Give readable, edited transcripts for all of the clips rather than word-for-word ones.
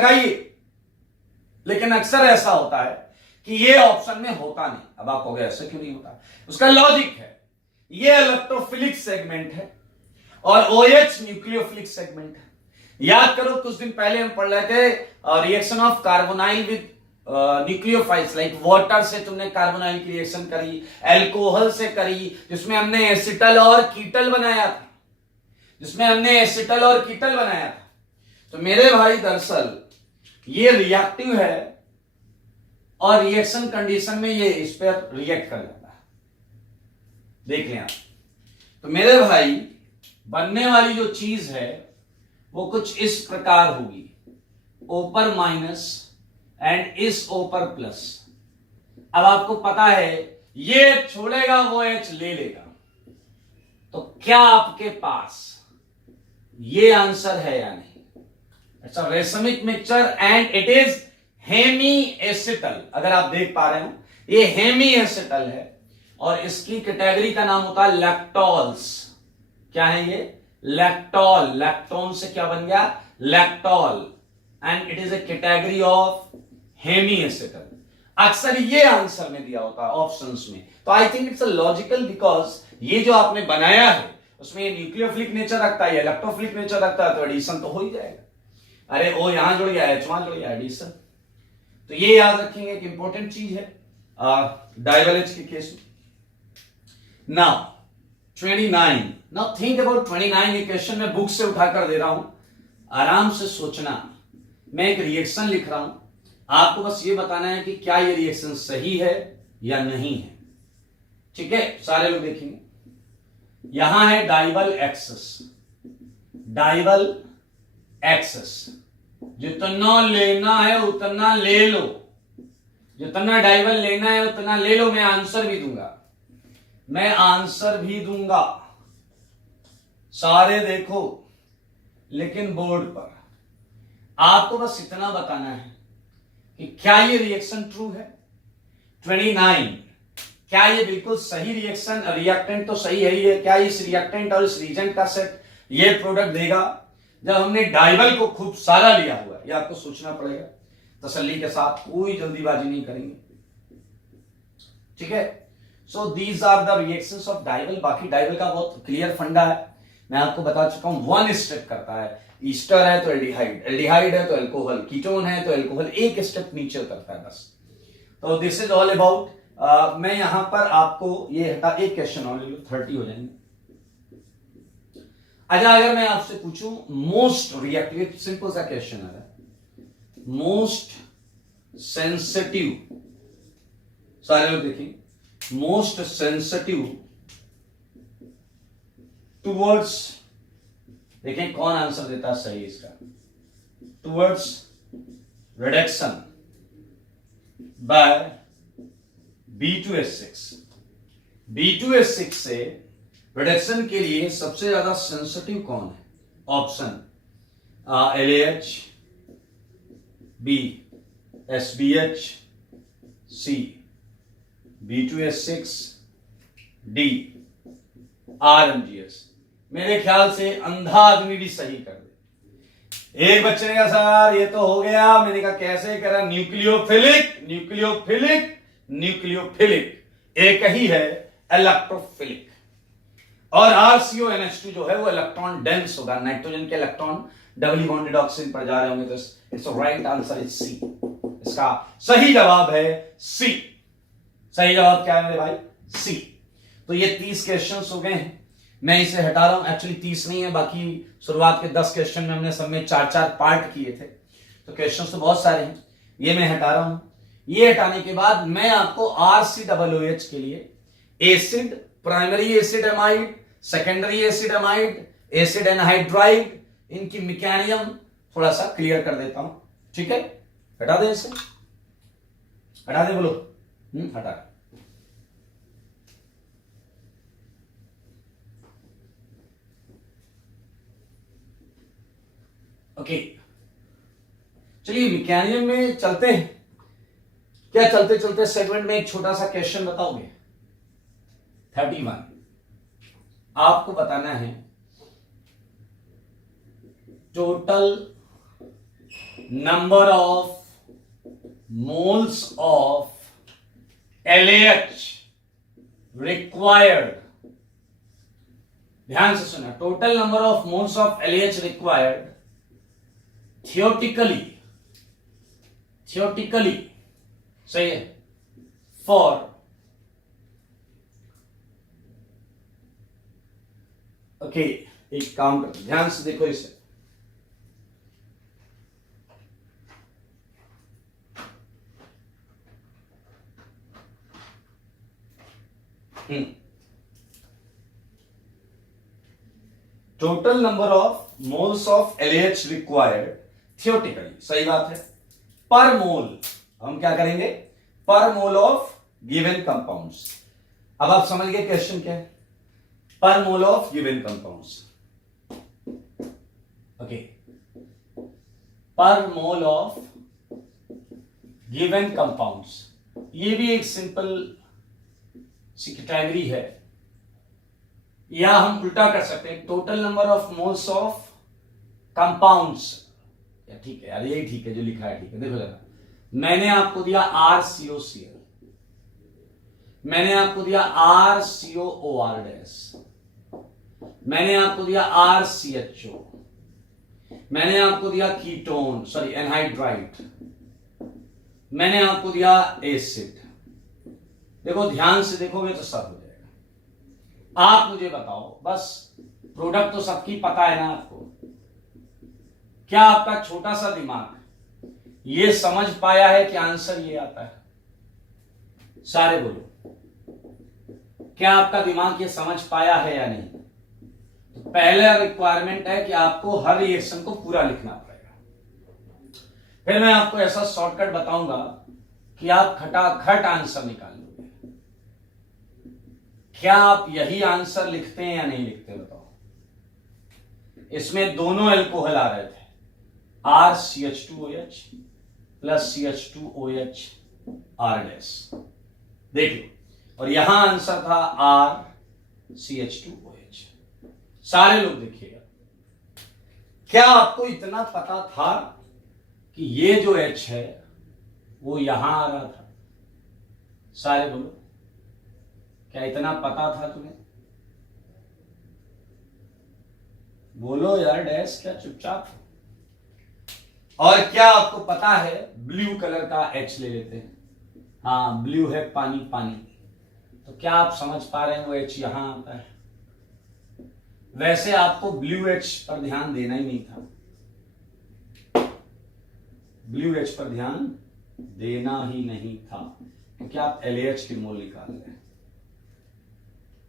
लगाइए, लेकिन अक्सर ऐसा होता है कि ये ऑप्शन में होता नहीं। अब आप कहोगे ऐसा क्यों नहीं होता? उसका लॉजिक है, ये इलेक्ट्रोफिलिक सेगमेंट है और OH न्यूक्लियोफिलिक सेगमेंट है। याद करो कुछ दिन पहले हम पढ़ रहे थे reaction of carbonyl with nucleophiles, like water से तुमने कार्बोनाइल की रिएक्शन करी, अल्कोहल से करी, जिसमें हमने एसिटल और कीटल बनाया था, तो मेरे भाई दरअसल ये रिएक्टिव है और रिएक्शन कंडीशन में ये इस पर रिएक्ट कर जाता है। देख लें आप, तो मेरे भाई बनने वाली जो चीज है वो कुछ इस प्रकार होगी, O पर माइनस एंड इस O पर प्लस। अब आपको पता है ये छोड़ेगा वो H ले लेगा, तो क्या आपके पास ये आंसर है या नहीं? It's a racemic mixture and it is hemiacetal. अगर आप देख पा रहे हो ये हेमी एसिटल है और इसकी कैटेगरी का नाम होता है लैक्टोल्स। क्या है ये? लैक्टोल। लैक्टोन से क्या बन गया? Lactol. And it is a category of hemiacetal. अक्सर ये आंसर में दिया होता है ऑप्शंस में, तो I think it's a logical, because ये जो आपने बनाया है उसमें ये न्यूक्लियोफिलिक नेचर रखता है, इलेक्ट्रोफिलिक नेचर रखता है, तो एडिशन तो हो ही जाएगा। अरे ओ यहां जुड़ गया, H वहां जुड़ गया, एडिशन। तो ये याद रखेंगे एक इंपॉर्टेंट चीज है डाइवल H के केस में। Now 29, now think about 29। ये क्वेश्चन मैं बुक से उठाकर दे रहा हूं, आराम से सोचना। मैं एक रिएक्शन लिख रहा हूं, आपको बस ये बताना है कि क्या ये रिएक्शन सही है या नहीं है। ठीक है, सारे लोग देखेंगे। यहां है डाइवल एक्सेस, डाइवल एक्सेस। जितना लेना है उतना ले लो, जितना डाइवल लेना है उतना ले लो। मैं आंसर भी दूंगा, सारे देखो, लेकिन बोर्ड पर आपको बस इतना बताना है कि क्या ये रिएक्शन ट्रू है। 29, क्या ये बिल्कुल सही रिएक्शन, रिएक्टेंट तो सही है ही है, क्या इस रिएक्टेंट और इस रिएजेंट का सेट ये प्रोडक्ट देगा जब हमने डाइवल को खूब सारा लिया हुआ है? ये आपको सोचना पड़ेगा तसल्ली के साथ, कोई जल्दीबाजी नहीं करेंगे। ठीक है, so these are the reactions of diol. बाकी डाइवल का बहुत क्लियर फंडा है, मैं आपको बता चुका हूं। वन स्टेप करता है, ईस्टर है तो एल्डिहाइड, एल्डिहाइड है तो अल्कोहल, कीटोन है तो अल्कोहल, एक स्टेप नीचे उतरता है बस। तो दिस इज ऑल अबाउट। मैं यहां पर आपको ये हटा, एक क्वेश्चन और ले लो, 30 हो जाएंगे। अच्छा, अगर मैं आपसे पूछूं मोस्ट रिएक्टिव, सिंपल सा क्वेश्चन है, मोस्ट सेंसिटिव, सारे लोग देखें, मोस्ट सेंसिटिव टुवर्ड्स, देखें कौन आंसर देता है सही इसका, towards reduction bye B2H6। B2H6 से रिडक्शन के लिए सबसे ज्यादा सेंसिटिव कौन है? Option LAH, B SBH, C B2H6, D RMGS। मेरे ख्याल से अंधा आदमी भी सही कर दे। एक बच्चे ने कहा सर ये तो हो गया, मैंने कहा कैसे करा? न्यूक्लियोफिलिक, न्यूक्लियोफिलिक, न्यूक्लियोफिलिक, एक ही है इलेक्ट्रोफिलिक। और RCONH2 जो है वो इलेक्ट्रॉन डेंस होगा, नाइट्रोजन के इलेक्ट्रॉन डबली बॉन्डेड ऑक्सीजन पर जा रहे होंगे, तो its right answer is C. इसका सही जवाब है सी। सही जवाब क्या है मेरे भाई? सी। तो ये 30 क्वेश्चंस हो गए हैं, मैं इसे हटा रहा हूं। एक्चुअली 30 नहीं है, बाकी शुरुआत के 10 क्वेश्चन में हमने सब में 4-4 पार्ट किए थे, तो क्वेश्चंस तो बहुत सारे हैं, ये मैं हटा रहा हूं। ये हटाने के बाद मैं आपको RCOOH के लिए acid, primary acid amide, secondary acid amide, acid anhydride, इनकी मैकेनिज्म थोड़ा सा क्लियर कर देता हूं। ठीक है, हटा दें इसे, हटा दे, बोलो। हटा। ओके, चलिए मैकेनिज्म में चलते हैं। क्या चलते चलते सेगमेंट में एक छोटा सा क्वेश्चन बताओगे? 31 आपको बताना है total number of moles of LAH required, ध्यान से सुना, total number of moles of LAH required theoretically सही है फॉर ओके। एक काम कर, ध्यान से देखो इसे, total number of moles of LAH required theoretically, सही बात है, पर मोल, हम क्या करेंगे, पर मोल ऑफ गिवन कंपाउंड्स। अब आप समझ गए क्वेश्चन क्या है, पर mole of given compounds, okay, पर मोल ऑफ गिवन कंपाउंड्स, ये भी एक सिंपल सी कैटेगरी है, या हम उल्टा कर सकते हैं, total number of moles of compounds, या ठीक है यार, यही ठीक है जो लिखा है, ठीक है। देखो जरा, मैंने आपको दिया RCOCl, मैंने आपको दिया RCOOR', मैंने आपको दिया RCHO, मैंने आपको दिया कीटोन सॉरी एनहाइड्राइड, मैंने आपको दिया एसिड। देखो ध्यान से देखोगे तो सब हो जाएगा। आप मुझे बताओ, बस प्रोडक्ट तो सबकी पता है ना आपको, क्या आपका छोटा सा दिमाग ये समझ पाया है कि आंसर ये आता है? सारे बोलो, क्या आपका दिमाग ये समझ पाया है या नहीं? तो पहला रिक्वायरमेंट है कि आपको हर रिएक्शन को पूरा लिखना पड़ेगा। फिर मैं आपको ऐसा शॉर्टकट बताऊंगा कि आप खटाखट आंसर निकाल लोगे। क्या आप यही आंसर लिखते हैं या नहीं लिखते बताओ? इसमें दोनों एल्कोहल आ रहे थे, RCH2OH प्लस CH2OH R', देख लो, और यहां आंसर था RCH2OH। सारे लोग देखिएगा, क्या आपको इतना पता था कि ये जो H है वो यहां आ रहा था? सारे बोलो, क्या इतना पता था तुम्हें? बोलो यार डैश, क्या चुपचाप? और क्या आपको पता है ब्लू कलर का H ले लेते हैं, हाँ ब्लू है पानी पानी, तो क्या आप समझ पा रहे हैं वो H यहां आता है? वैसे आपको ब्लू H पर ध्यान देना ही नहीं था, ब्लू H पर ध्यान देना ही नहीं था, क्योंकि आप LAH की मोल निकाल रहे हैं।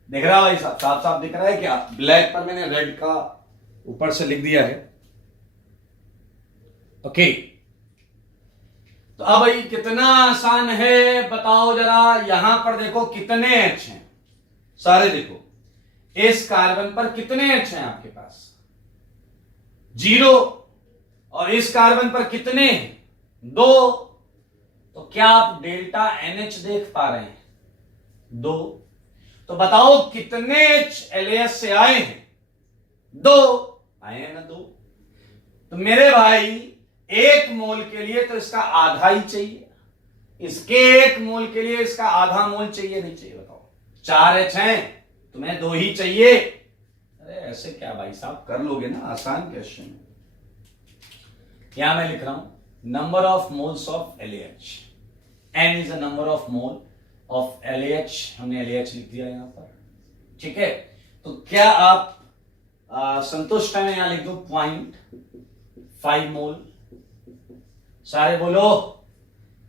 दिख रहा है साफ साफ दिख रहा है क्या? ब्लैक पर मैंने रेड का ऊपर से लिख दिया है, ओके। तो अब भाई कितना आसान है बताओ जरा, यहां पर देखो कितने H हैं, सारे देखो, इस कार्बन पर कितने H हैं आपके पास? 0। और इस कार्बन पर कितने हैं? 2। तो क्या आप डेल्टा NH देख पा रहे हैं? 2। तो बताओ कितने H LAS से आए हैं? 2 आए हैं ना, 2। तो मेरे भाई 1 मोल के लिए तो इसका आधा ही चाहिए, इसके 1 मोल के लिए इसका आधा मोल चाहिए नहीं चाहिए बताओ? 4 H हैं, तुम्हें 2 ही चाहिए। अरे ऐसे क्या भाई साहब, कर लोगे ना, आसान क्वेश्चन। यहां मैं लिख रहा हूं number of moles of LAH, N is a number of mole of LAH, हमने LAH लिख दिया यहां पर, ठीक है। तो क्या आप संतुष्ट है? यहां लिख दो 0.5 मोल। सारे बोलो,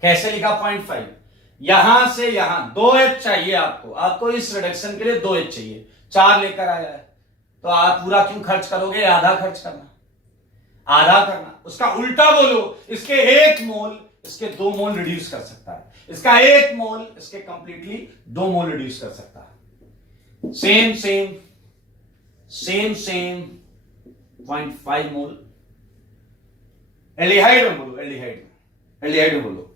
कैसे लिखा 0.5? यहां से यहां 2H चाहिए आपको इस रिडक्शन के लिए 2H चाहिए, 4 लेकर आया है, तो आप पूरा क्यों खर्च करोगे? आधा खर्च करना, आधा करना। उसका उल्टा बोलो, इसके 1 मोल इसके 2 मोल रिड्यूस कर सकता है, इसका 1 मोल इसके कंप्लीटली 2 मोल रिड्यूस कर सकता है। सेम सेम सेम सेम 0.5 मोल। एल्डिहाइड में बोलो, एल्डिहाइड में बोलो,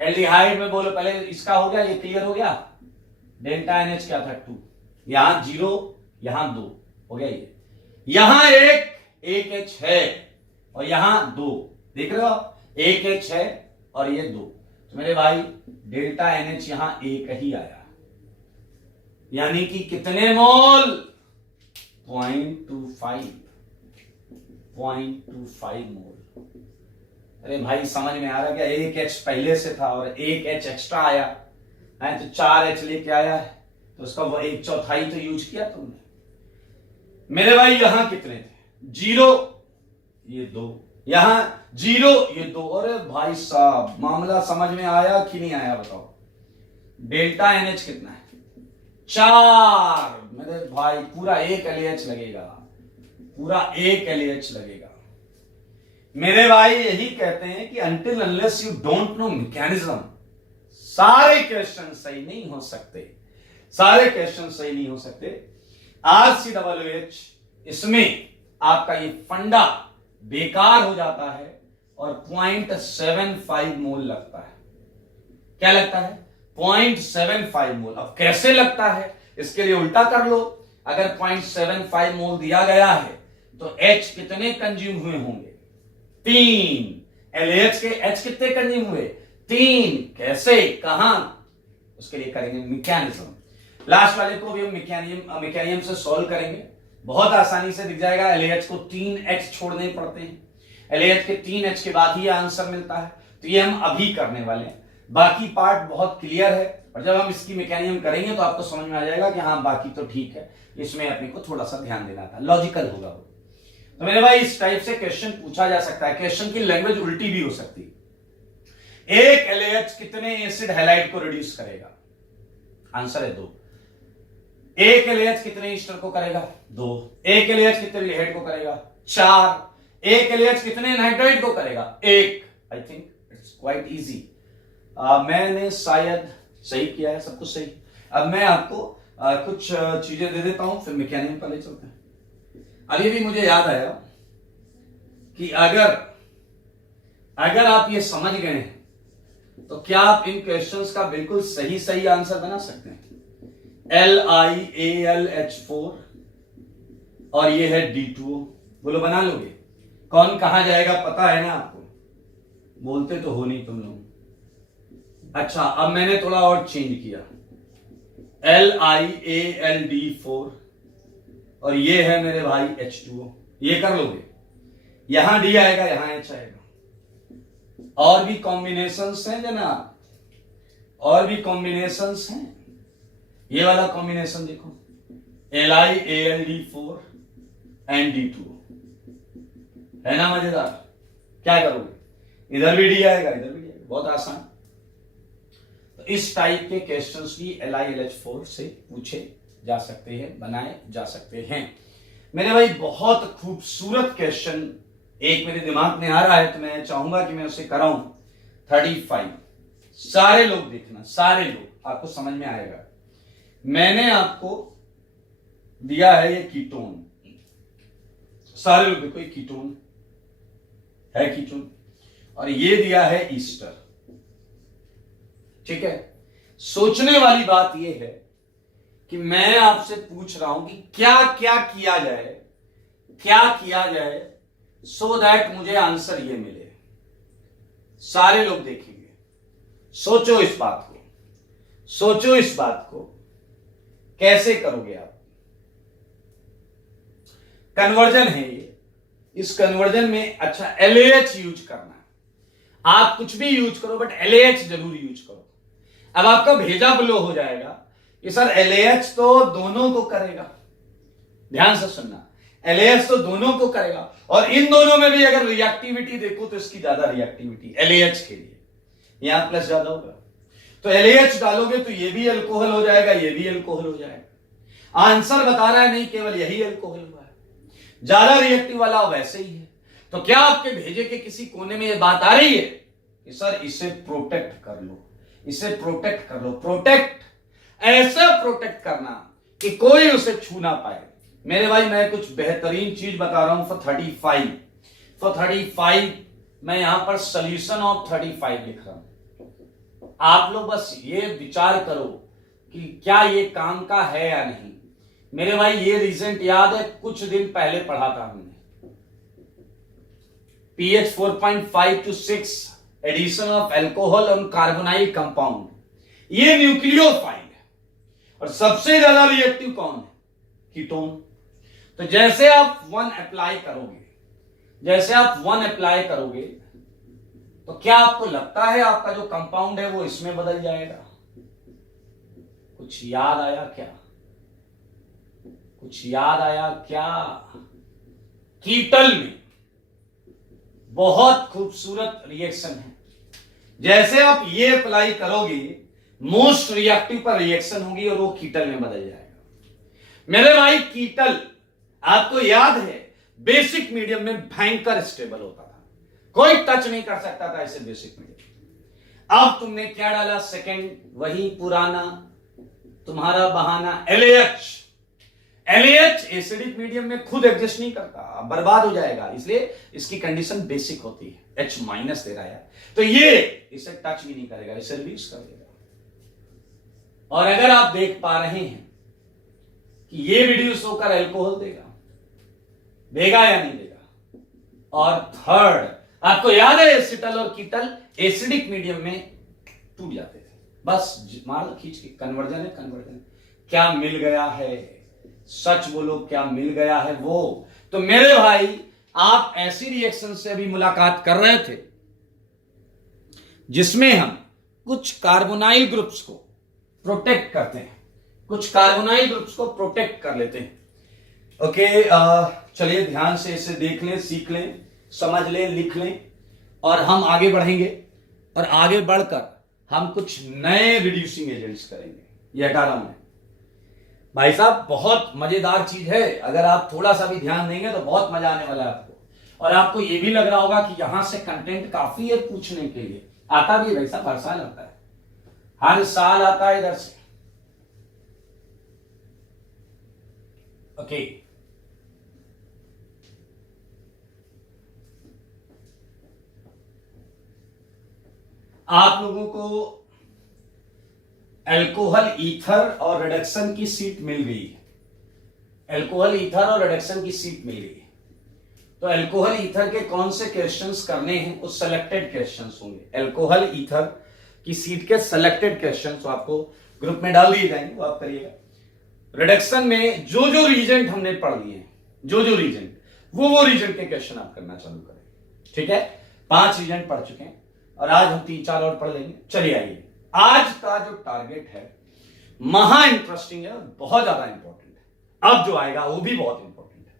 एल्डिहाइड में बोलो। पहले इसका हो गया, ये क्लियर हो गया। डेल्टा NH क्या था? 2, यहां 0, यहां 2 हो गया। ये यहां एक H है और यहां 2, देख रहे हो आप, एक एच है और ये 2, तो मेरे भाई डेल्टा NH यहां एक ही आया, यानी कि कितने मोल, 0.25 मोल। अरे भाई समझ में आ रहा क्या, एक एच पहले से था और एक एच एक्स्ट्रा आया है, तो 4H लेके आया है, तो उसका वो 1/4 तो यूज किया तुमने। मेरे भाई यहां कितने थे, 0, ये 2, यहां 0, ये 2। अरे भाई साहब मामला समझ में आया कि नहीं आया बताओ। डेल्टा NH कितना है, 4। मेरे भाई पूरा एक LH लगेगा, पूरा एक LH लगेगा। मेरे भाई यही कहते हैं कि until unless you don't know mechanism, सारे क्वेश्चन सही नहीं हो सकते, सारे क्वेश्चन सही नहीं हो सकते। RCOOH इसमें आपका ये फंडा बेकार हो जाता है और 0.75 मोल लगता है। क्या लगता है, 0.75 मोल। अब कैसे लगता है, इसके लिए उल्टा कर लो। अगर 0.75 मोल दिया गया है तो H कितने कंज्यूम हुए होंगे, 3। LH के H कितने कंज्यूम हुए, 3। कैसे, कहां, उसके लिए करेंगे मैकेनिज्म। लास्ट वाले को भी हम मैकेनिज्म से सॉल्व करेंगे, बहुत आसानी से दिख जाएगा। LH को 3H छोड़ने पड़ते हैं, LH के 3H के बाद ही आंसर मिलता है, तो ये हम अभी करने वाले हैं। बाकी पार्ट बहुत क्लियर है और जब हम इसकी मैकेनिज्म करेंगे तो आपको समझ में आ जाएगा कि हाँ बाकी तो ठीक है, इसमें अपने को थोड़ा सा ध्यान देना था, लॉजिकल होगा वो। तो मेरे भाई इस टाइप से क्वेश्चन पूछा जा सकता है, क्वेश्चन की लैंग्वेज उल्टी भी हो सकती है। एक LH कितने एसिड हैलाइड को रिड्यूस करेगा, आंसर है 2। एक LH कितने ईस्टर को करेगा, 2। एक LH कितने एल्डिहाइड को करेगा, 4। एक LH कितने नाइट्राइड को करेगा, 1। I think it's quite easy. मैंने शायद सही किया है, सब कुछ सही। अब मैं आपको कुछ चीजें दे देता हूं, फिर मैकेनिज्म पर ले चलते हैं। अभी भी मुझे याद आया कि अगर आप ये समझ गए हैं तो क्या आप इन क्वेश्चंस का बिल्कुल सही सही आंसर बना सकते हैं। LiAlH4 और ये है D2O, बोलो बना लोगे। कौन कहां जाएगा पता है ना आपको, बोलते तो हो नहीं तुम लोग। अच्छा अब मैंने थोड़ा और चेंज किया, LiAlD4 और ये है मेरे भाई H2O, ये कर लोगे। यहां D आएगा, यहां H आएगा। और भी कॉम्बिनेशंस हैं जनाब, और भी कॉम्बिनेशंस हैं। ये वाला कॉम्बिनेशन देखो, LiAlD4 एंड D2O, है ना मजेदार। क्या करोगे, इधर भी D आएगा, इधर भी D आएगा, बहुत आसान। तो इस टाइप के क्वेश्चंस भी LiLH4 से पूछे जा सकते हैं, बनाए जा सकते हैं। मेरे भाई बहुत खूबसूरत क्वेश्चन एक मेरे दिमाग में आ रहा है, तो मैं चाहूंगा कि मैं उसे कराऊं। 35, सारे लोग देखना, सारे लोग, आपको समझ में आएगा। मैंने आपको दिया है ये कीटोन, सारे लोग देखो, ये कीटोन है, कीटोन, और ये दिया है ईस्टर। ठीक है, सोचने वाली बात यह है कि मैं आपसे पूछ रहा हूं कि क्या क्या किया जाए, क्या किया जाए सो दैट मुझे आंसर ये मिले। सारे लोग देखेंगे, सोचो इस बात को, सोचो इस बात को, कैसे करोगे आप। कन्वर्जन है ये, इस कन्वर्जन में अच्छा LAH यूज करना है। आप कुछ भी यूज करो बट LAH जरूर यूज करो। अब आपका भेजा ब्लो हो जाएगा कि सर LAH तो दोनों को करेगा, ध्यान से सुनना, LAH तो दोनों को करेगा, और इन दोनों में भी अगर रिएक्टिविटी देखो तो इसकी ज्यादा रिएक्टिविटी LAH के लिए, यहां प्लस ज्यादा होगा, तो LAH डालोगे तो ये भी अल्कोहल हो जाएगा, ये भी अल्कोहल हो जाएगा। आंसर बता रहा है नहीं केवल यही अल्कोहल हुआ है, ज्यादा रिएक्टिव वाला वैसे ही है। तो क्या आपके भेजे के किसी कोने में ये बात आ रही है कि सर इसे प्रोटेक्ट कर लो, इसे प्रोटेक्ट कर लो। प्रोटेक्ट, ऐसा प्रोटेक्ट करना कि कोई उसे छू ना पाए। मेरे भाई मैं कुछ बेहतरीन चीज बता रहा हूं फॉर 35। फॉर 35 मैं यहां पर सोल्यूशन ऑफ 35 लिख रहा हूं। आप लोग बस ये विचार करो कि क्या ये काम का है या नहीं। मेरे भाई ये रिजल्ट याद है, कुछ दिन पहले पढ़ा था हमने। pH 4.5 to 6, addition of alcohol on carbonyl compound, ये न्यूक्लियोफाइल है। और सबसे ज्यादा रिएक्टिव कौन है? कीटोन। तो जैसे आप 1 अप्लाई करोगे, तो क्या आपको लगता है आपका जो कंपाउंड है वो इसमें बदल जाएगा? कुछ याद आया क्या? कीटल में बहुत खूबसूरत रिएक्शन है। जैसे आप ये अप्लाई करोगे, मोस्ट रिएक्टिव पर रिएक्शन होगी और वो कीटल में बदल जाएगा। मेरे भाई कीटल आपको याद है बेसिक मीडियम में भयंकर स्टेबल होता था, कोई टच नहीं कर सकता था इसे बेसिक मीडियम। अब तुमने क्या डाला? सेकंड, वही पुराना तुम्हारा बहाना, LAH एसिडिक मीडियम में खुद एडजस्ट नहीं करता, बर्बाद हो जाएगा, इसलिए इसकी कंडीशन बेसिक होती है, H- दे रहा है, तो ये इसे टच भी नहीं करेगा, इसे रिलीज कर देगा। और अगर आप देख पा रहे हैं कि ये रिड्यूस होकर एल्कोहल देगा या नहीं देगा। और थर्ड, आपको याद है एसिटल और कीटल एसिडिक मीडियम में टूट जाते थे, बस मार लो खींच के, कन्वर्जन है। क्या मिल गया है? सच बोलो, क्या मिल गया है वो? तो मेरे भाई, आप ऐसी रिएक्शन से अभी मुलाकात कर रहे थे जिसमें हम कुछ कार्बोनाइल ग्रुप्स को प्रोटेक्ट करते हैं, कुछ कार्बोनाइल ग्रुप्स को प्रोटेक्ट कर लेते हैं। ओके, चलिए ध्यान से इसे देख लें, सीख लें, समझ लें, लिख लें, और हम आगे बढ़ेंगे। और आगे बढ़कर हम कुछ नए रिड्यूसिंग एजेंट्स करेंगे। ये हटा रहा हूं मैं भाई साहब, बहुत मजेदार चीज है। अगर आप थोड़ा सा भी ध्यान देंगे तो बहुत मजा आने वाला है आपको। और आपको ये भी लग रहा होगा कि यहां से कंटेंट काफी है पूछने के लिए। आता भी भाई साहब, हर साल आता है, हर साल आता है इधर से। ओके, आप लोगों को एल्कोहल ईथर और रिडक्शन की सीट मिल गई है। एल्कोहल ईथर और रिडक्शन की सीट मिल गई है। तो एल्कोहल ईथर के कौन से क्वेश्चंस करने हैं, वो सिलेक्टेड क्वेश्चंस होंगे। एल्कोहल ईथर की सीट के सिलेक्टेड क्वेश्चंस आपको ग्रुप में डाल दिए जाएंगे, वो आप करिएगा। रिडक्शन में जो जो रीजेंट हमने पढ़ लिए हैं, जो जो रीजेंट, वो रीजेंट के क्वेश्चन आप करना चालू करें। ठीक है, 5 रीजेंट पढ़ चुके हैं और आज हम 3-4 और पढ़ लेंगे। चलिए आइए, आज का जो टारगेट है महा इंटरेस्टिंग है और बहुत ज्यादा इंपॉर्टेंट है। अब जो आएगा वो भी बहुत इंपॉर्टेंट है,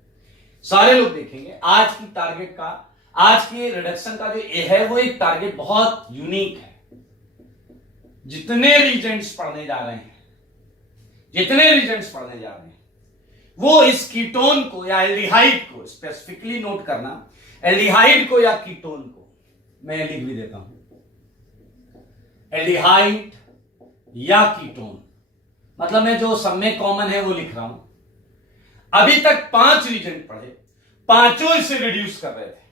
सारे लोग देखेंगे। आज की टारगेट का, आज की रिडक्शन का जो है वो एक टारगेट बहुत यूनिक है। जितने रीजेंट्स पढ़ने जा रहे हैं, वो इस कीटोन को या एल्डिहाइड को, स्पेसिफिकली नोट करना, एल्डिहाइड को या कीटोन को मैं लिख भी देता हूं, एल्डिहाइड या कीटोन, मतलब मैं जो सब में कॉमन है वो लिख रहा हूं। अभी तक 5 रीजेंट पढ़े, पांचों इसे रिड्यूस कर रहे थे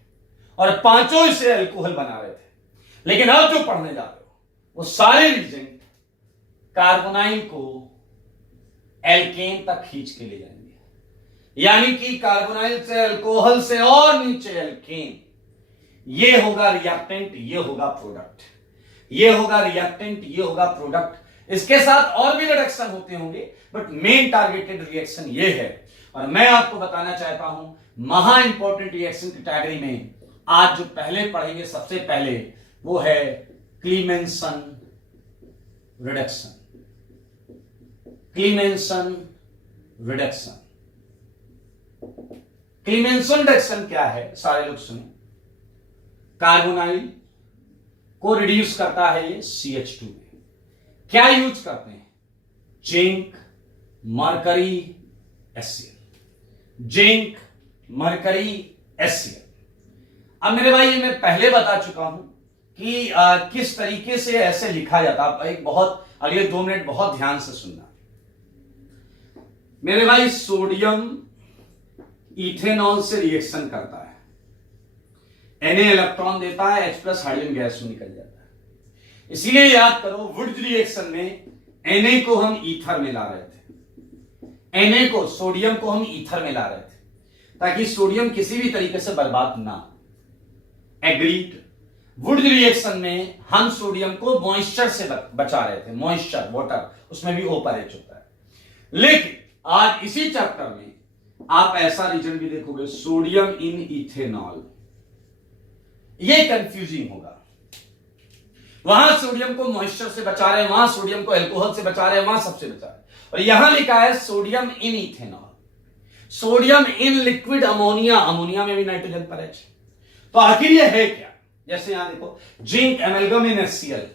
और पांचों इसे अल्कोहल बना रहे थे। लेकिन अब जो पढ़ने जा रहे हो वो सारे रीजेंट कार्बोनाइल को एल्केन तक खींच के ले जाएंगे, यानी कि कार्बोनाइल से अल्कोहल से और नीचे एल्केन। ये होगा रिएक्टेंट, ये होगा प्रोडक्ट, ये होगा रिएक्टेंट, ये होगा प्रोडक्ट। इसके साथ और भी रिडक्शन होते होंगे, बट मेन टारगेटेड रिएक्शन ये है। और मैं आपको बताना चाहता हूं, महा इंपॉर्टेंट रिएक्शन कैटेगरी में आज जो पहले पढ़ेंगे, सबसे पहले वो है क्लीमेंसन रिडक्शन। क्लीमेंसन रिडक्शन, क्लीमेंसन रिडक्शन क्या है? सारे लोग सुने। कार्बोनाइल को रिड्यूस करता है ये CH2 में। क्या यूज करते हैं? Zinc, mercury, HCl, zinc, mercury, HCl। अब मेरे भाई, ये मैं पहले बता चुका हूं कि किस तरीके से ऐसे लिखा जाता है। एक बहुत, अगले 2 मिनट बहुत ध्यान से सुनना मेरे भाई। सोडियम इथेनॉल से रिएक्शन करता है, Na इलेक्ट्रॉन देता है, H+ हाइड्रोजन गैस में निकल जाता है। इसीलिए याद करो, वुड्स रिएक्शन में Na को हम ईथर में ला रहे थे, Na को, सोडियम को हम ईथर में ला रहे थे, ताकि सोडियम किसी भी तरीके से बर्बाद ना हो। एग्रीड। वुड रिएक्शन में हम सोडियम को मॉइस्चर से बचा रहे थे, मॉइस्चर वाटर, उसमें भी O पर H होता है। लेकिन आज इसी चैप्टर में आप ऐसा रीजन भी देखोगे, सोडियम इन इथेनॉल, ये कंफ्यूजिंग होगा। वहां सोडियम को मॉइस्चर से बचा रहे हैं, वहां सोडियम को अल्कोहल से बचा रहे हैं, वहां सबसे बचा रहे हैं, और यहां लिखा है sodium in ethanol, sodium in liquid ammonia, ammonia में भी नाइट्रोजन पर H। तो आखिर ये है क्या? जैसे यहां देखो, जिंक एमलगम इन HCl।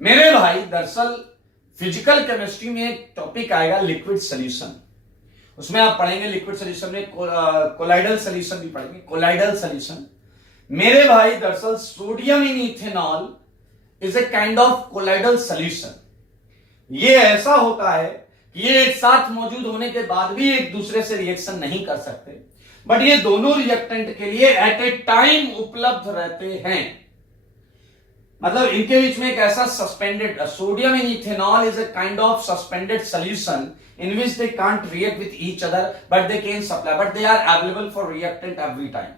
मेरे भाई दरअसल फिजिकल केमिस्ट्री में एक टॉपिक आएगा लिक्विड सोल्यूशन, उसमें आप पढ़ेंगे लिक्विड सोल्यूशन में कोलाइडल सोल्यूशन भी पढ़ेंगे, कोलाइडल सोल्यूशन। मेरे भाई दरअसल sodium in ethanol is a kind of colloidal solution. ये ऐसा होता है कि ये एक साथ मौजूद होने के बाद भी एक दूसरे से रिएक्शन नहीं कर सकते, बट ये दोनों रिएक्टेंट के लिए एट ए टाइम उपलब्ध रहते हैं। मतलब इनके बीच में एक ऐसा suspended, sodium in ethanol is a kind of suspended solution in which they can't react with each other but they can supply, but they are available for reactant every time.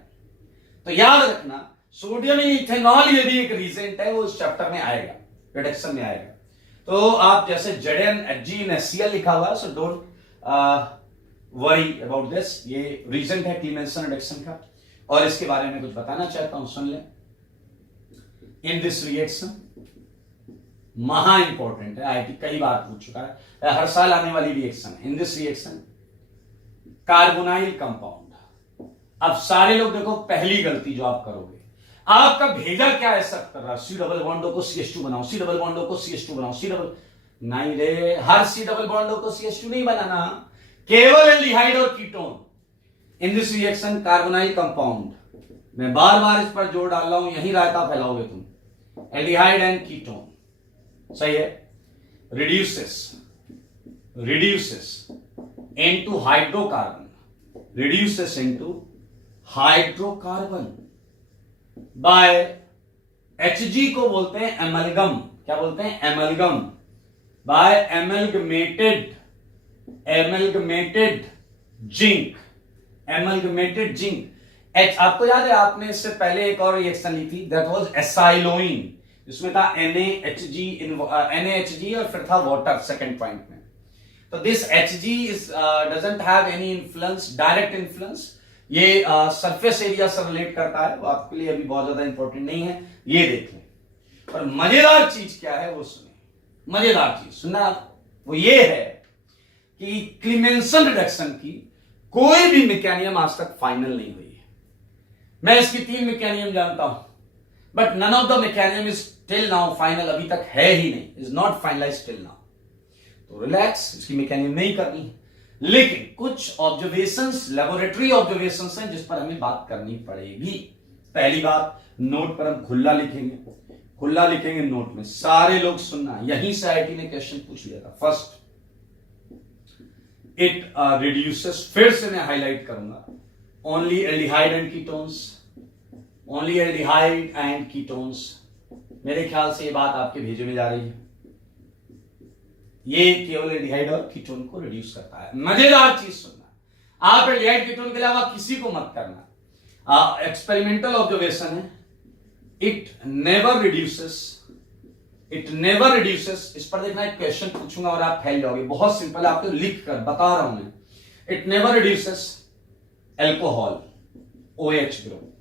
तो याद रखना, सोडियम इन इथेनॉल ये भी एक reagent है, वो इस chapter में आएगा, रिडक्शन में आएगा। तो आप जैसे ZnHg in HCl लिखा हुआ है, so don't worry about this, ये रीजेंट है क्लीमेंसन रिडक्शन का, और इसके बारे में कुछ बताना चाहता हूं, सुन लें। इन दिस रिएक्शन, महा इंपॉर्टेंट है, आईटी कई बार पूछ चुका है, हर साल आने वाली reaction. In this reaction carbonyl compound. अब सारे लोग देखो, पहली गलती जो आप करोगे, आपका भेजा क्या है सब कर रहा है, C डबल बॉन्डो को CH2 बनाओ, C डबल बॉन्डो को CH2 बनाओ, C डबल, नहीं रे, हर C डबल बॉन्डो को CH2 नहीं बनाना, केवल एल्डिहाइड और ketone. In this reaction carbonyl compound, मैं बार बार इस पर जोर डाल रहा हूं, यही रायता फैलाओगे तुम, एल्डिहाइड एंड कीटोन, सही है, reduces into hydrocarbon, reduces into hydrocarbon by Hg को बोलते हैं एमलगम, क्या बोलते हैं, amalgam, by amalgamated zinc, amalgamated zinc. आपको याद है, आपने इससे पहले एक और रिएक्शन ली थी, दैट वाज एसाइलोइन, जिसमें था NaHG और फिर था वाटर सेकंड पॉइंट में। तो this Hg is doesn't have any influence, direct influence, ये सरफेस एरिया से रिलेट करता है, वो आपके लिए अभी बहुत ज्यादा इंपॉर्टेंट नहीं है, ये देख लें। और मजेदार चीज क्या है वो सुने, मजेदार चीज सुनना, वो ये है कि क्लीमेंसन रिडक्शन की कोई भी मैकेनिज्म आज तक फाइनल नहीं हुई है। मैं इसकी 3 मैकेनिज्म जानता हूं, but none of the mechanism is till now final, अभी तक है ही नहीं, is not finalised till now. तो रिलैक्स, इसकी मैकेनिज्म नहीं करनी है, लेकिन कुछ ऑब्जर्वेशंस, लेबोरेटरी ऑब्जर्वेशंस हैं जिस पर हमें बात करनी पड़ेगी। पहली बात, नोट पर हम खुला लिखेंगे नोट में, सारे लोग सुनना, यहीं से आईटी ने क्वेश्चन पूछ लिया था। फर्स्ट, इट रिड्यूसेस, फिर से मैं हाईलाइट करूंगा, only aldehyde and ketones, only aldehyde and ketones. मेरे ख्याल से ये बात आपके भेजे में जा रही है, ये केवल एल्डिहाइड और कीटोन को रिड्यूस करता है। मजेदार चीज सुनना, आप एल्डिहाइड कीटोन के अलावा किसी को मत करना, एक्सपेरिमेंटल ऑब्जर्वेशन है, इट नेवर रिड्यूसेस, इस पर देखना, एक क्वेश्चन पूछूंगा और आप फैल जाओगे, बहुत सिंपल है, आपको लिख कर बता रहा हूं मैं। It never reduces alcohol, OH group,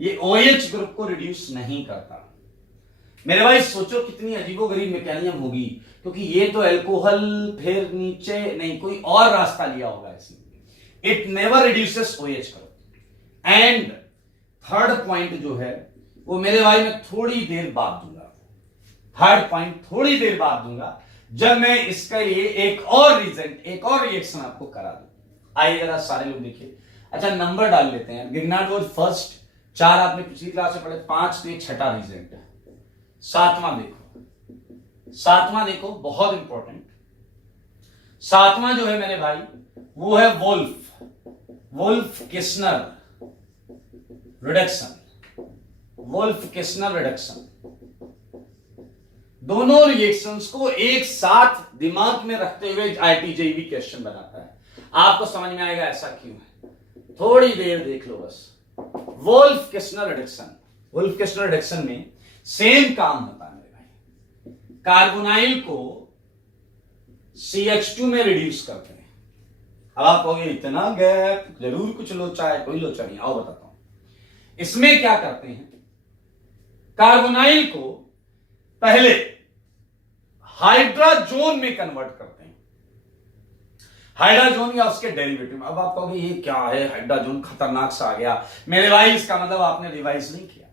ये OH ग्रुप को रिड्यूस नहीं करता। मेरे भाई सोचो कितनी अजीबोगरीब मैकेनिज्म होगी, क्योंकि ये तो एल्कोहल फिर नीचे नहीं, कोई और रास्ता लिया होगा इसने। It never reduces OH group. And third point जो है वो मेरे भाई मैं थोड़ी देर बाद दूंगा, थर्ड पॉइंट थोड़ी देर बाद दूंगा, जब मैं इसके लिए एक और रिएक्शन आपको करा दूं। आइए जरा सारे लोग देखिए, अच्छा नंबर डाल लेते हैं। गिगनार्ड वाज फर्स्ट, 4 आपने पिछली क्लास में पढ़े, 5 पे छठा रिजल्ट है। सातवां देखो बहुत इंपॉर्टेंट, सातवां जो है मेरे भाई वो है वुल्फ किस्नर रिडक्शन। दोनों रिएक्शंस को एक साथ दिमाग में रखते हुए IIT-JEE क्वेश्चन बनाता है, आपको समझ में आएगा ऐसा क्यों है, थोड़ी देर देख लो बस। Wolff Kishner reduction, Wolff Kishner reduction में सेम काम होता है मेरे भाई, कार्बोनाइल को CH2 में रिड्यूस करते हैं। अब आप कहोगे इतना गैप, जरूर कुछ लोचा है, कोई लोचा नहीं, आओ बताता हूं। इसमें क्या करते हैं, कार्बोनाइल को पहले हाइड्राजोन में कन्वर्ट करते हैं, हाइड्राजोन या उसके डेरिवेटिव में। अब आप कहोगे ये क्या है, हाइड्राजोन खतरनाक सा आ गया मेरे भाई, इसका मतलब आपने रिवाइज नहीं किया।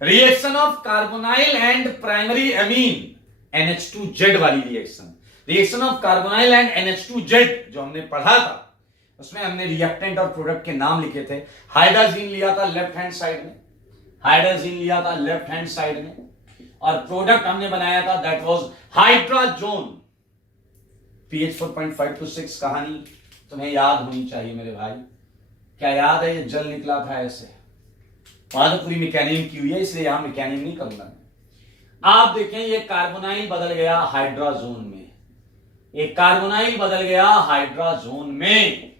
Reaction of carbonyl and primary amine NH2Z वाली reaction, reaction of carbonyl and NH2Z जो हमने पढ़ा था, उसमें हमने रिएक्टेंट और प्रोडक्ट के नाम लिखे थे। हाइड्राजीन लिया था लेफ्ट हैंड साइड में, हाइड्राजीन लिया था लेफ्ट हैंड साइड में, और प्रोडक्ट हमने बनाया था that was hydrazone. pH 4.5 to 6 कहानी तुम्हें याद होनी चाहिए मेरे भाई। क्या याद है, ये जल निकला था ऐसे, वहां तो पूरी मैकेनिज्म की हुई है, इसलिए यहां मैकेनिज्म नहीं करूंगा। आप देखें ये कार्बोनाइल बदल गया हाइड्राजोन में, ये कार्बोनाइल बदल गया हाइड्राजोन में,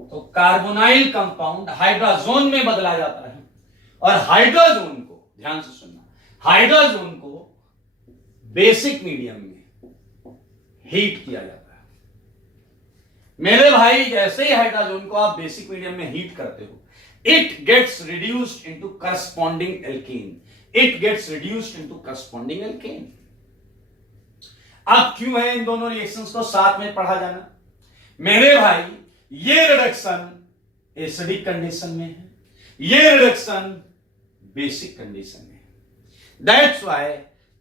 तो कार्बोनाइल कंपाउंड हाइड्राजोन में बदला जाता है, और हाइड्राजोन को ध्यान से सुनना, हाइड्राजोन को बेसिक मीडियम में हीट किया जाता है। मेरे भाई जैसे ही हाइड्राजोन को आप बेसिक मीडियम में हीट करते हो, it gets reduced into corresponding alkane, it gets reduced into corresponding alkane. अब क्यों है इन दोनों रिएक्शंस को साथ में पढ़ा जाना मेरे भाई, ये रिडक्शन एसिडिक कंडीशन में है, ये रिडक्शन बेसिक कंडीशन में है। दैट्स व्हाई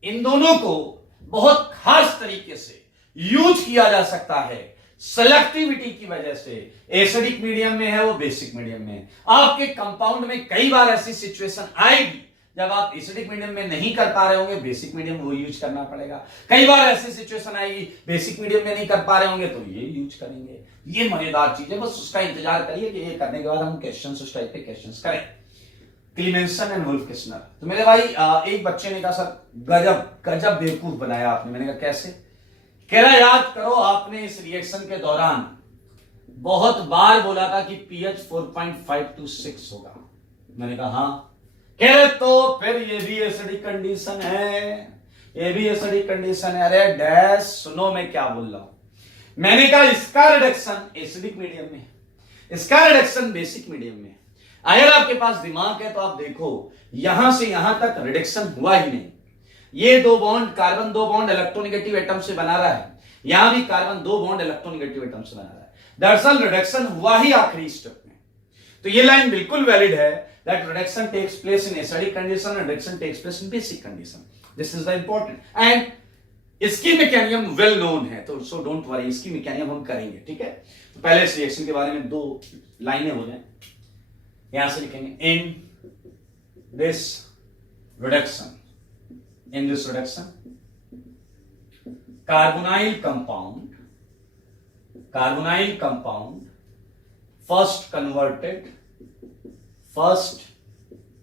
इन दोनों को बहुत खास तरीके से यूज किया जा सकता है, सेलेक्टिविटी की वजह से। एसिडिक मीडियम में है, वो बेसिक मीडियम में है। आपके कंपाउंड में कई बार ऐसी सिचुएशन आएगी जब आप एसिडिक मीडियम में नहीं कर पा रहे होंगे, बेसिक मीडियम वो यूज करना पड़ेगा। कई बार ऐसी सिचुएशन आएगी बेसिक मीडियम में नहीं कर पा रहे होंगे तो ये यूज करेंगे। ये मजेदार चीज है, बस उसका इंतजार करिए कि ये करने के बाद हम क्वेश्चंस उस टाइप के क्वेश्चंस करें। क्लीमेंसन एंड वुल्फ किस्नर, तो मेरे भाई एक बच्चे ने कहा सर गजब गजब बेवकूफ बनाया आपने। मैंने कहा कैसे? कह रहा याद करो आपने इस रिएक्शन के दौरान बहुत बार बोला था कि pH 4.5 to 6 होगा। मैंने कहा हाँ। कह रहे तो फिर ये भी एसिडिक कंडीशन है, ये भी एसिडिक कंडीशन है। अरे डैश सुनो मैं क्या बोल रहा हूं। मैंने कहा इसका रिडक्शन एसिडिक मीडियम में, इसका रिडक्शन बेसिक मीडियम में। अगर आपके पास दिमाग है तो आप देखो यहां से यहां तक रिडक्शन हुआ ही नहीं। ये दो बॉन्ड, कार्बन दो बॉन्ड इलेक्ट्रोनेगेटिव एटम से बना रहा है, यहां भी कार्बन दो बॉन्ड इलेक्ट्रोनेगेटिव एटम से बना रहा है। दरअसल रिडक्शन हुआ ही आखिरी स्टेप में। तो ये लाइन बिल्कुल वैलिड है that reduction takes place in acidic condition and reduction takes place in basic condition. This is the important and इसकी मैकेनिज्म वेल नोन है, तो सो डोंट वरी, इसकी मैकेनिज्म हम करेंगे, ठीक है। तो पहले इस रिएक्शन के बारे में दो लाइनें हो जाएं, यहां से लिखेंगे in this reduction, in this reduction carbonyl compound first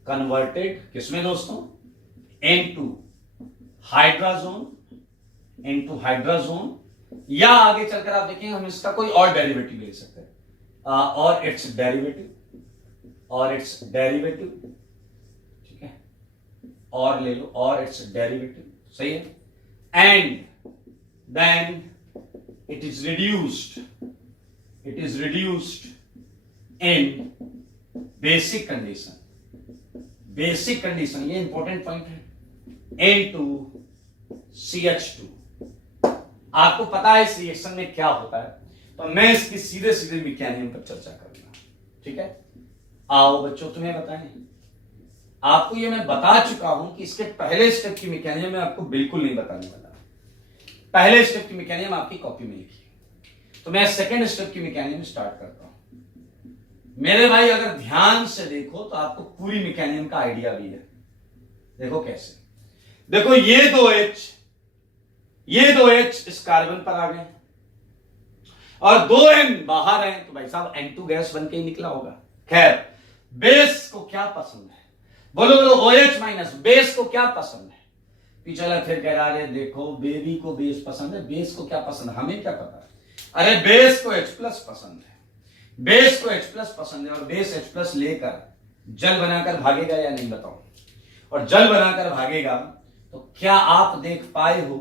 converted किसमें दोस्तों? इनटू हाइड्राजोन, या आगे चलकर आप देखेंगे हम इसका कोई और डेरिवेटिव ले सकते हैं, और इट्स डेरिवेटिव, ठीक है, और ले लो, और इट्स डेरिवेटिव, सही है। And then it is reduced in basic condition, ये इंपॉर्टेंट पॉइंट है, N2 CH2। आपको पता है इस रिएक्शन में क्या होता है, तो मैं इसकी सीधे सीधे मैकेनिज्म पर चर्चा करूंगा, ठीक है। आओ बच्चों तुम्हें बताएं, आपको ये मैं बता चुका हूं कि इसके पहले स्टेप की मैकेनिज्म मैं आपको बिल्कुल नहीं बताने वाला। पहले स्टेप की मैकेनिज्म आपकी कॉपी में लिखी, तो मैं सेकेंड स्टेप की मैकेनिज्म स्टार्ट करता हूं। मेरे भाई अगर ध्यान से देखो तो आपको पूरी मैकेनिज्म का आइडिया भी है। देखो कैसे, देखो ये दो H इस कार्बन पर आ गए और दो N बाहर हैं, तो भाई साहब N2 गैस बन के ही निकला होगा। खैर बेस को क्या पसंद है, बोलो OH माइनस, बेस को क्या पसंद है? पिछला फिर कह रहा है देखो बेबी को बेस पसंद है, बेस को क्या पसंद है हमें क्या पता है। अरे बेस को H प्लस पसंद है, बेस को H+ पसंद है और बेस H+ लेकर जल बनाकर भागेगा या नहीं बताओ। और जल बनाकर भागेगा तो क्या आप देख पाए हो,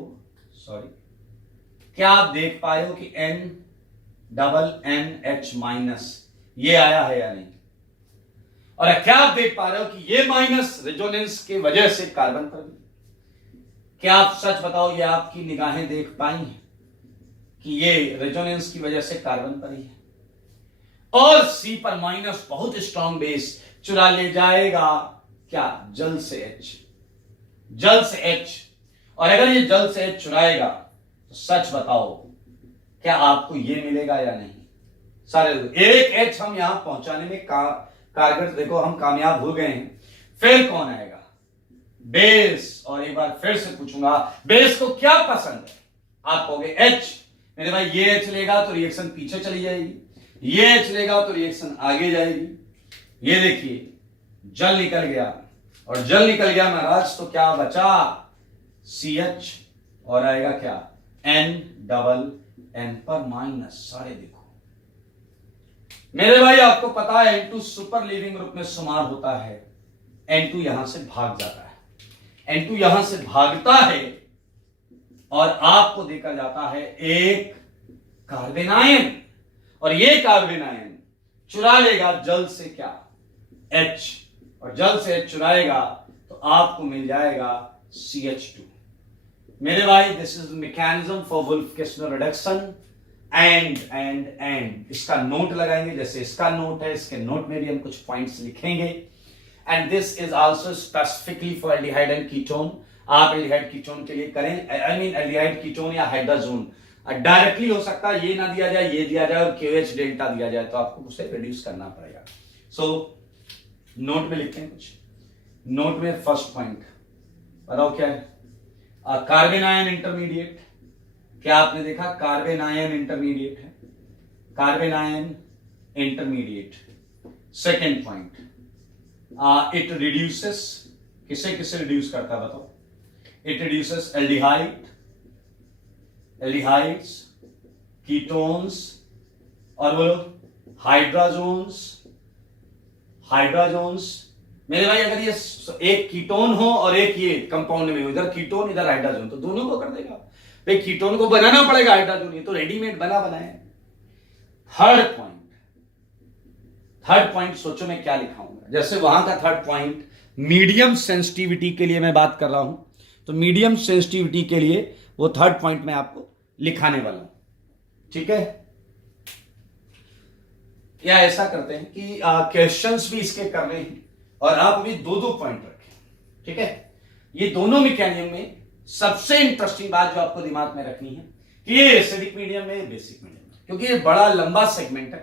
क्या आप देख पाए हो कि NNH- ये आया है या नहीं। और क्या आप देख पा रहे हो कि ये माइनस रेजोनेंस की वजह से कार्बन पर भी, क्या आप सच बताओ ये आपकी निगाहें देख पाई हैं कि ये रेजोनेंस की वजह से कार्बन पर ही है। और C पर माइनस बहुत स्ट्रॉन्ग बेस चुरा ले जाएगा क्या, जल से H। और अगर ये जल से H चुराएगा तो सच बताओ क्या आपको ये मिलेगा या नहीं। सारे एक H हम यहां पहुंचाने में कारगर, देखो हम कामयाब हो गए हैं। फिर कौन आएगा, बेस। और एक बार फिर से पूछूंगा, बेस को क्या पसंद है, आप कहोगे H। मेरे भाई ये H लेगा तो रिएक्शन पीछे चली जाएगी, ये H लेगा तो रिएक्शन आगे जाएगी। ये देखिए जल निकल गया, और जल निकल गया महाराज तो क्या बचा, CH और आएगा क्या, N पर माइनस। सारे देखो मेरे भाई आपको पता है N2 सुपर लीविंग ग्रुप में शुमार होता है। N2 यहां से भाग जाता है, N2 यहां से भागता है और आपको देखा जाता है एक कार्बन आयन, और ये कार्बन आयन चुरा लेगा जल से क्या, H। और जल से H चुराएगा तो आपको मिल जाएगा CH2। मेरे भाई this is mechanism for Wolff Kishner reduction. And इसका नोट लगाएंगे, जैसे इसका नोट है, इसके नोट में भी हम कुछ पॉइंट्स लिखेंगे। And this is also specifically for aldehyde and ketone. आप एल्डिहाइड कीटोन के लिए करें, आई मीन एल्डिहाइड कीटोन या हाइड्रोजोन डायरेक्टली हो सकता है, ये ना दिया जाए ये दिया जाए और KOH डेल्टा दिया जाए तो आपको उसे रिड्यूस करना पड़ेगा। सो नोट में लिखते हैं कुछ। नोट में फर्स्ट पॉइंट बताओ क्या है, कार्बन आयन इंटरमीडिएट। क्या आपने देखा कार्बन आयन इंटरमीडिएट है, carbon ion intermediate. Second point, it reduces, किसे किसे रिड्यूस करता है बताओ, इट रिड्यूसेस एल्डिहाइड्स, कीटोन्स और बोलो हाइड्रोजोन्स। मेरे भाई अगर ये एक कीटोन हो और एक ये कंपाउंड में हो, इधर कीटोन इधर हाइड्रोजन, तो दोनों को कर देगा भाई। कीटोन को बनाना पड़ेगा, हाइड्रोजन ये तो रेडीमेड बना है। थर्ड पॉइंट सोचो मैं क्या लिखाऊंगा। जैसे वहां का थर्ड पॉइंट मीडियम सेंसिटिविटी के लिए मैं बात कर रहा हूं, तो मीडियम सेंसिटिविटी के लिए वो थर्ड पॉइंट मैं आपको लिखाने वाला हूं, ठीक है। या ऐसा करते हैं कि क्वेश्चंस भी इसके कर रहे हैं और आप भी दो पॉइंट रखें, ठीक है। ये दोनों मैकेनिज्म में सबसे इंटरेस्टिंग बात जो आपको दिमाग में रखनी है कि ये एसिडिक मीडियम में, बेसिक मीडियम में, क्योंकि ये बड़ा लंबा सेगमेंट है